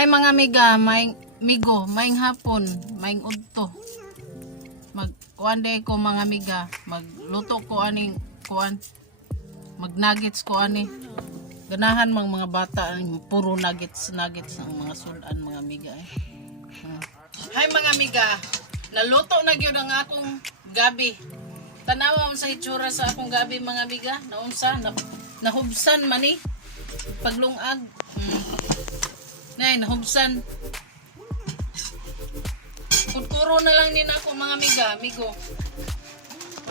Hi mga amiga, maing migo, maing hapon, maing udto. Kuan day ko mga amiga, magluto ko aning kuan, mag-nuggets ko ani. Ganahan mga bata ang puro nuggets ang mga sudan mga amiga eh. Hi mga amiga, naluto na gyud ang akong gabi. Tanawa mo sa itsura sa akong gabi mga amiga, naunsa nahubsan man ni paglungag. Nay, nahubsan. Kudkuro na lang din ako mga amigo.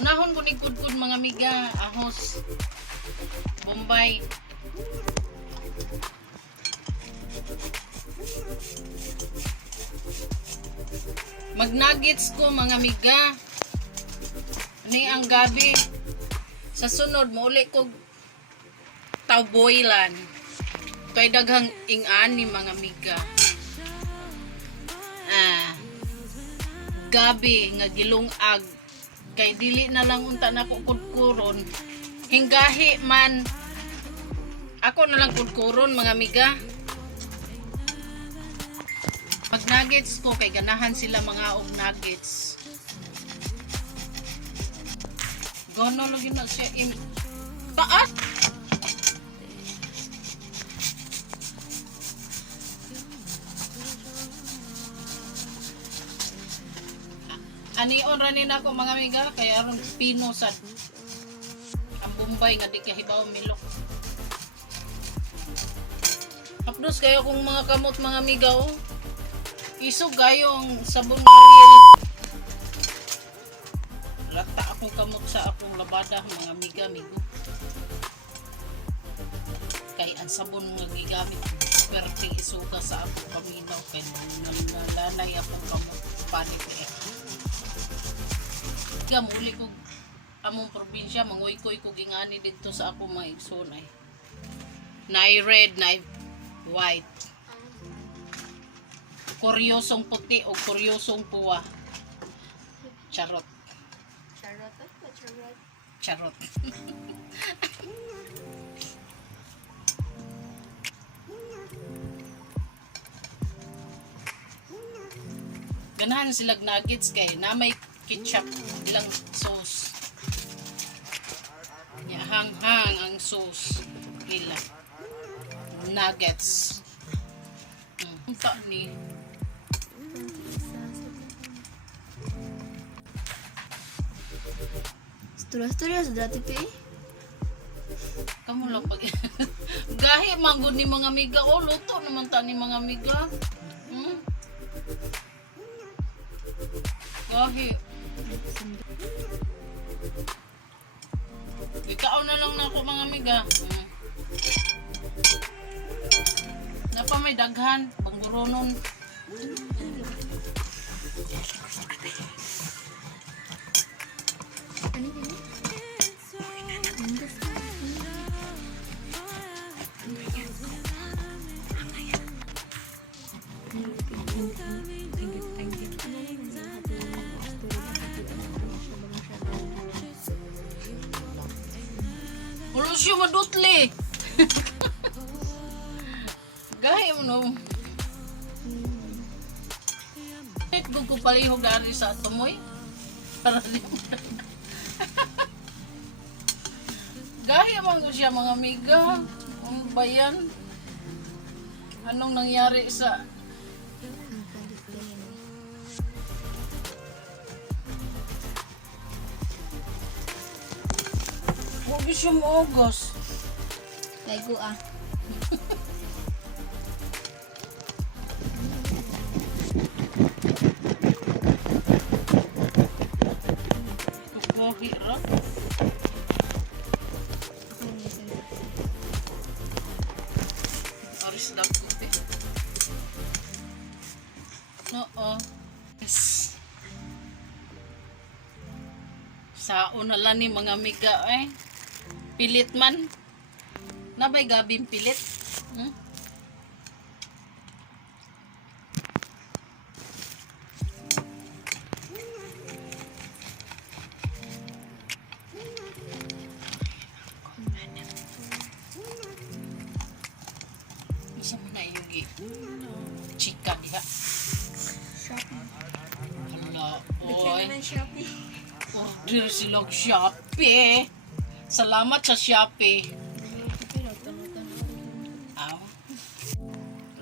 Unahon ko ni kudkud mga amiga, ahos, Bombay. Mag-nuggets ko mga amiga. Ani ang gabi. Sa sunod, mauli ko tawboylan. To'y daghang ing-ani mga amiga. Gabi nga gilungag kay dili na lang unta na ko kudkuron hinggahi man ako na lang kudkuron mga amiga. Mag nuggets ko kay ganahan sila mga og nuggets. Gono lagi na siya paat. Anion ranin ako mga amiga kay aron pino sad ang Bombay nga di kahibaw milok. Hapdos kayo kung mga kamot mga amiga oh. Isog kayo ang sabon Ariel. Lata akong kamot sa akong labada mga amiga amigo. Kay ang sabon nga gigamit perte isuga sa akong paminaw kay nalalay akong kamot panit eh. Muli ko among probinsya mangoy-koy ko gingani dito sa ako mga igsoon ay naay red naay white kuryosong puti o kuryosong puwa charot ganahan silag nuggets kay na may ketchup ilang sauce ya hang ang sauce ila nuggets unta ni Istorya sudah tipe. Kamu lang pag gahi manggod ni mga amiga oh luto naman ta ni mga amiga gahi ikaw na lang na ako mga amiga napa may daghan pangguronon ulo siya madutli gahi mo no ko palihog ari sa tumoy para di gahi man ko siya mga amiga ang bayan anong nangyari sa huwag siya maugos Lego ah. tukohi ra aris lang ko oo yes sao na lang ni mga amiga pilit man nabay gabing pilit isa man na yugi chika diha. Shopee. Hala, Bigyan oy. naman Shopee. Order sila og Shopee. Salamat sa Shopee. Pero tanutan Aw.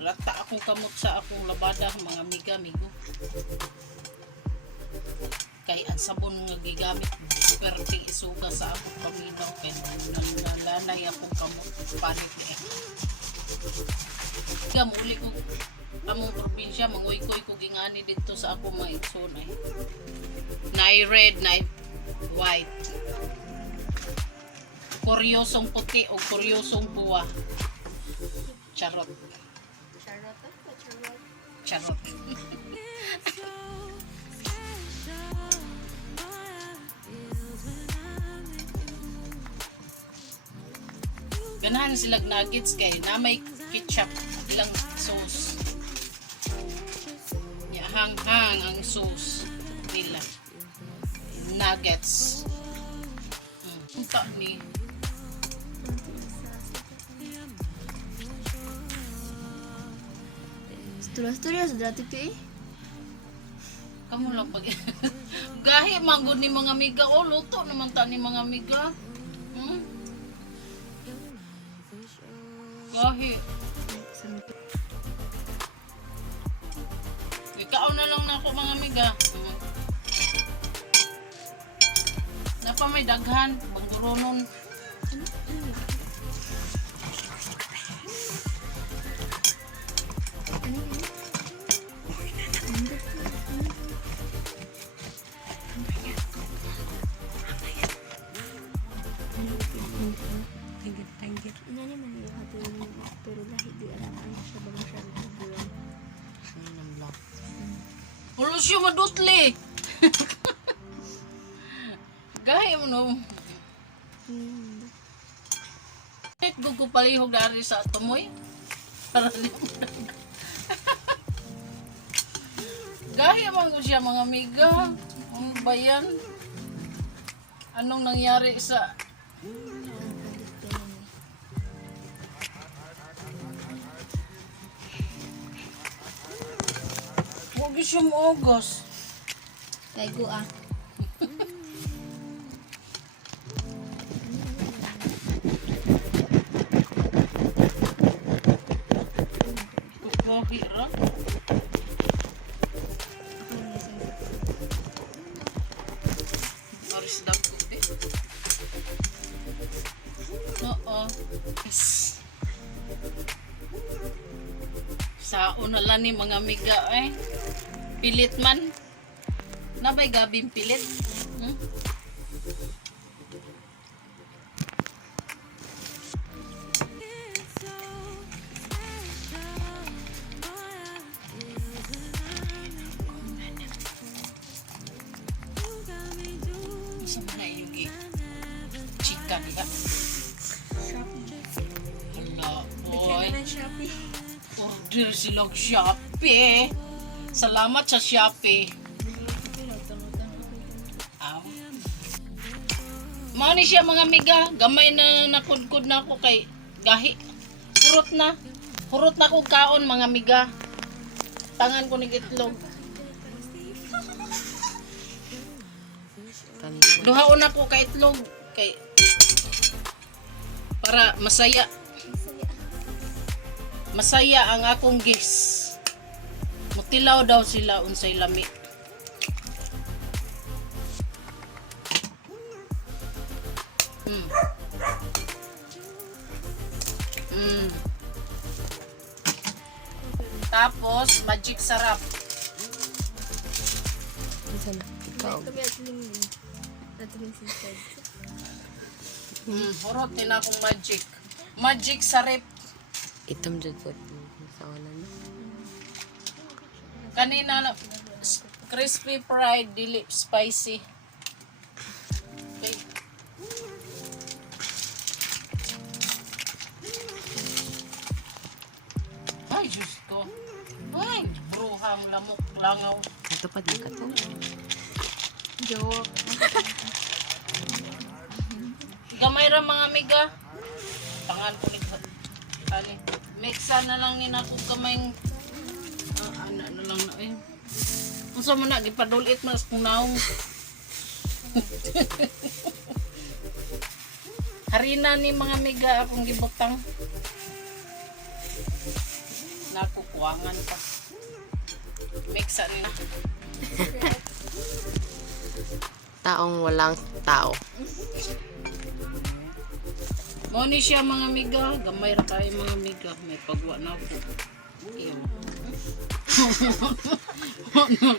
Lata akong kamot sa akong labada, mga miga-migo. Kay ang sabon nga gigamit, pwerte isuga sa akong pamilaw. Kay nalanay akong kamot, panik niya. Kaya muli ko, among probinsya, manguy-kuy ko gingani dito sa akong mga itson ay. Nai red, nai white. Kuryosong puti o kuryosong buwa. Charot. Charot ako, charot. Charot. Ganahan sila nuggets kay na may ketchup ilang sauce. Ya hang-hang ang sauce nila. Nuggets. Punta ni Tulas-tulas dati pi. kamu lang pag gahi manggod ni mga miga o luto naman ta ni mga miga. Gahi. Ikaw na lang na ako mga miga. Napa may daghan, bangguronon. Ina ni man yung hati pero lahi di alam siya bang siya nagbulan. Pulos yung madutli. Gahi mo no. Gugu palihog dari sa tumoy. Para di mo gahi man ko siya mga amiga. Ang bayan. Anong nangyari sa huwag siya maugos. Kay Gua. Kukuhira. Aris dago di. Oo. Yes. Saon na lang ni mga miga eh. Pilit man. Nabay gabing pilit. Isa mo na yung chika niya. Shopee. Hala, Bigyan boy. naman Shopee. Order sila og Shopee. Salamat sa Shopee. Pero tanutan Aw. Mao ni siya mga miga, gamay na nakudkod na ako kay gahi. Hurot na. Hurot na ko kaon mga miga. Tangan ko ning itlog. Duhaon ako kay itlog kay para masaya. Masaya ang akong gis. Mutilaw daw sila unsay lami. Tapos magic sarap. Kami at ling natin sister. Hurot din akong magic. Magic sarap. Itom dyan po sa wala na. Kanina na crispy fried, dili spicy. Okay. Ay, Diyos ko. Ay, bruhang lamok langaw. Natupad na ka to. Joke. Gamay ra mga amiga. Tangan ko ni ani. Mixa na lang ni nako kamayng Ana na lang na eh. Unsa man na gipadulit mas kung naong. Harina ni mga miga akong gibutang. Nakukuwangan pa. Mixan na. Taong walang tao. Mo ni siya mga miga, gamay ra kayo mga miga, may pagwa na ako. Iyo.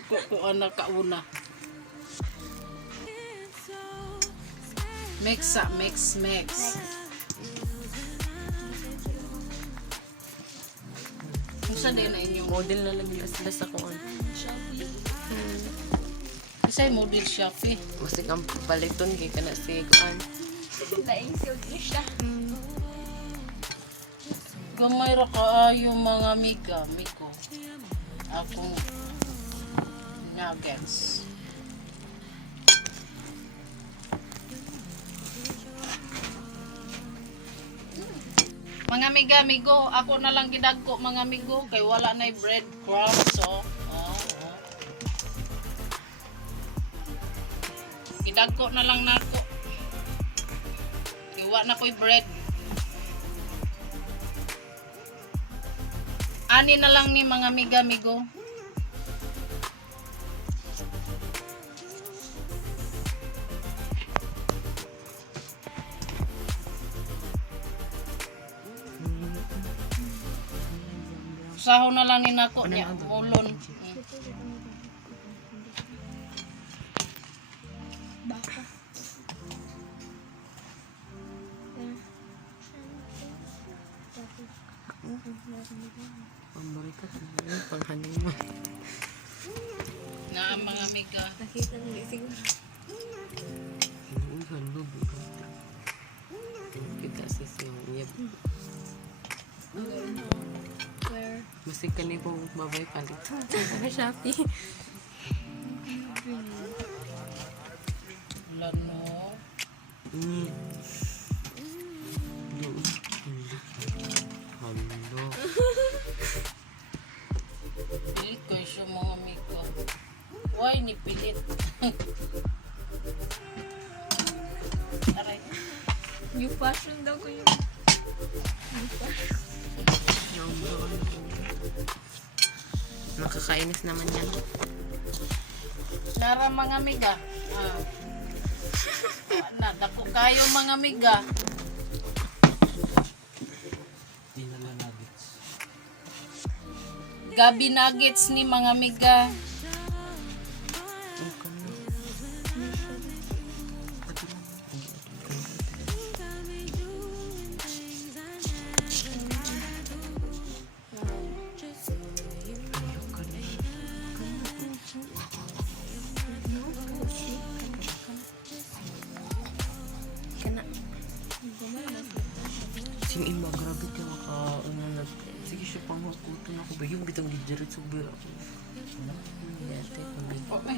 Kukuha na kauna. Mix. Unsa din na inyong Model na lang sila sa kuan. Isa'y model Shopee. Masig ang baliton kay kana si kuan. Laing silk na siya. Gamay ra kaayo mga miga, miko. Akong nuggets. Mga miga, migo, ako na lang gidagko mga migo kay wala na bread crumbs so. Gidagko na lang nako. Iwa na ko'y bread. Ani na lang ni mga miga, migo. Usaho na lang ni nako niya, ulon. Baka. Pamborikat na panghaning mo. Na ang mga miga. Nakita nila siguro. Ang halog. Kita sa siyang yab. Where? Masig ka nipo mabay palit. Sa Shopee. Lano. Halo. Pilit ko siya mga miga. Why ni pilit? Aray. New fashion daw ko yun. Nakakainis naman yan. Nara mga miga. Dako kayo mga miga. Gabi nuggets ni mga miga. Kana. Sing imba grabe ka maka ano na. Sige siya pang hakuto na ako ba yung bitang gijerit subir ako. Yate kami. Okay.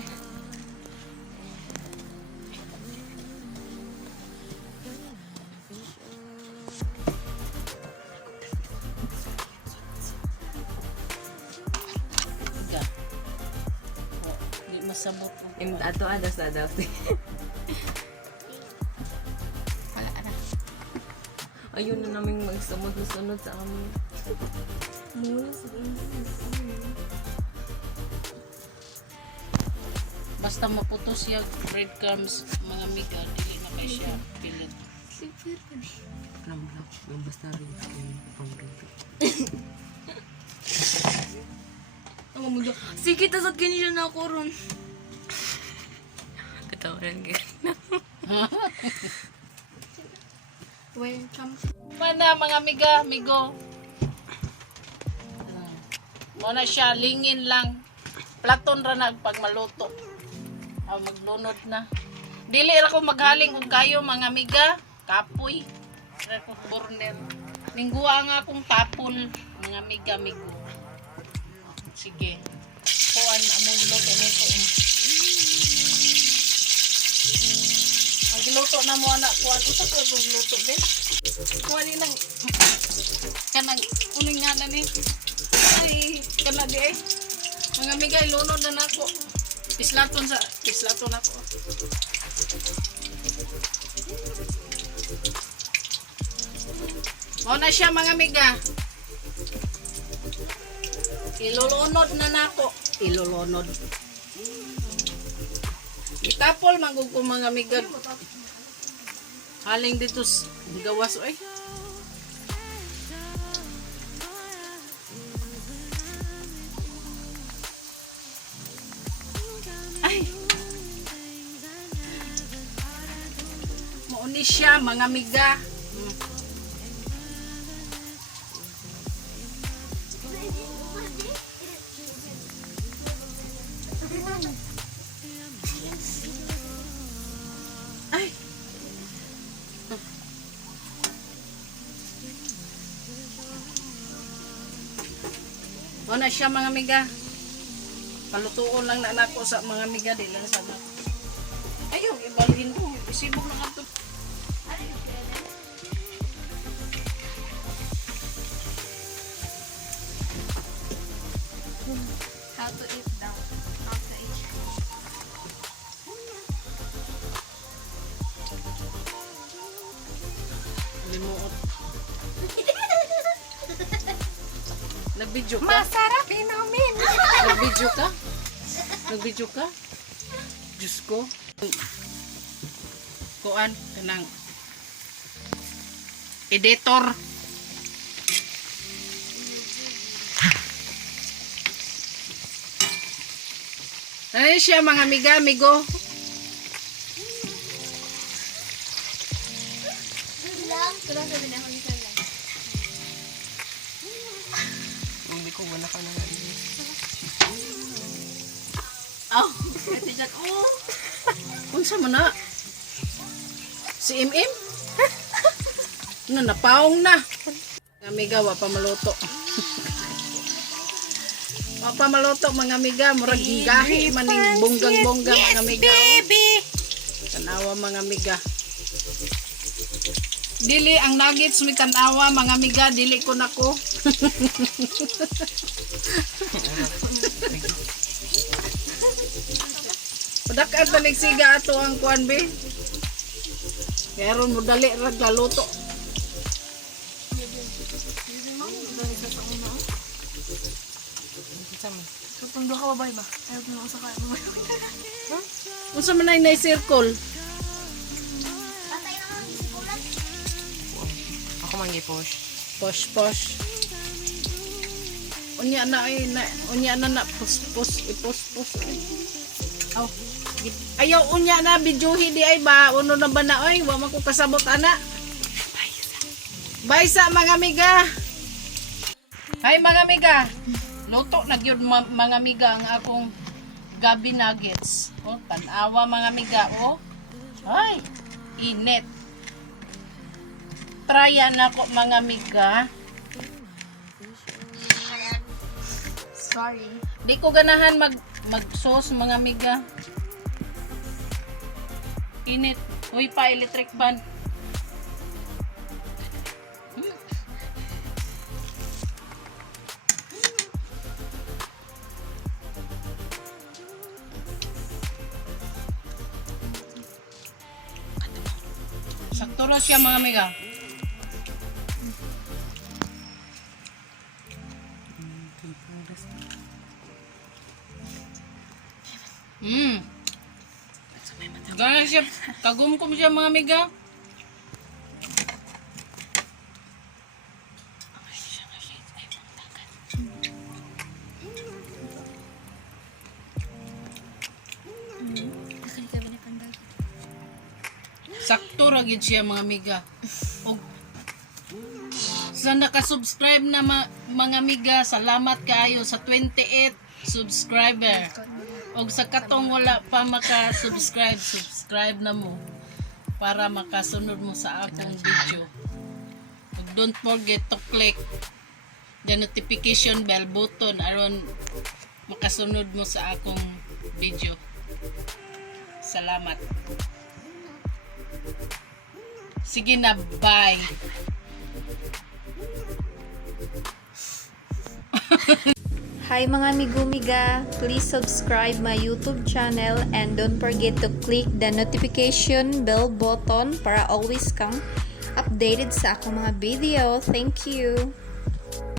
Miga. Di masabot. Ato ada sa daw. Wala na. Ayun na naming magsunod sa amin. Mula sa Basta maputos yung breadcrumbs mga miga, dili na kay siya pilit. super ka na. Lamlap. Yung basta rin kayo pang-rito. Ang mamulo. Sige, tasot ganyan na ako ron. Katawaran ka na. Welcome. Mana mga miga, migo. Muna siya, lingin lang. Platon ra na pag maluto. Maglunod na. Dili ra ko maghaling og kayo mga miga. Kapoy. Ra ko burner. Lingguwa nga akong tapol mga miga, migo. Sige. Kuan among luto. Ang giluto na mo anak kuan. Usa ko luto din. Kuan ni lang Kanang uning nga na ni. Ay, kana di ay. Mga migay, lunod na nako. Pislaton ako. Mao na siya mga miga. Ilulunod na nako. Ilulunod. Itapol manggug ko mga miga. Haling dito gawas oy. Ay. Mauni siya mga miga. Ay. O na siya mga miga. Palutuon lang na nako sa mga miga di lang sa. Ayaw ibalhin ko. Isibog na kanto. How to eat daw. How to eat. Limuot. Nag-video ka? Masarap inumin. Nag-video ka? Nag-video ka? Diyos ko. Kuan, kanang editor. Ay siya mga amiga, amigo. Kurang sabi na ako isa lang. Hindi ko wala ka na nga. Oh, Ito dyan. Oh! unsa man na? Si Im-Im? Napaong na. Amiga, wa pa maluto. Wa pa maluto mga amiga, murag gahi maning bonggang-bonggang mga amiga. Baby. Tanawa mga amiga. Dili ang nuggets mi tanawa mga amiga, dili ko nako. Padak at siga ato ang kuan be. Pero mo dali ra galuto. Kung doon ka babay ba? Ayaw ko na ako sa kaya. Unsa man nay circle? Ako man gi-push. Posh. Unya na ay unya na pus ipus. Aw. Ayaw unya na bidyuhi di ay ba uno na ba na oy wa man ko kasabot ana. Baysa mga amiga. Hay mga amiga. Luto na gyud mga amiga ang akong gabi nuggets. Oh, tanawa mga amiga oh. Ay, init. Tryan ako mga amiga. Sorry. Di ko ganahan mag-sauce mga amiga. Init. Uy pa electric fan. Sakto ra siya mga amiga. Gana siya, kagumkum siya mga amiga. Sakto ra gid siya mga amiga. Og sa naka-subscribe na mga amiga, salamat kaayo sa 28 subscriber. Og sa katong wala pa maka-subscribe, subscribe na mo para makasunod mo sa akong video. Og don't forget to click the notification bell button aron makasunod mo sa akong video. Salamat. Sige na, bye. Hi mga amigo-miga, please subscribe my YouTube channel and don't forget to click the notification bell button para always kang updated sa akong mga video. Thank you!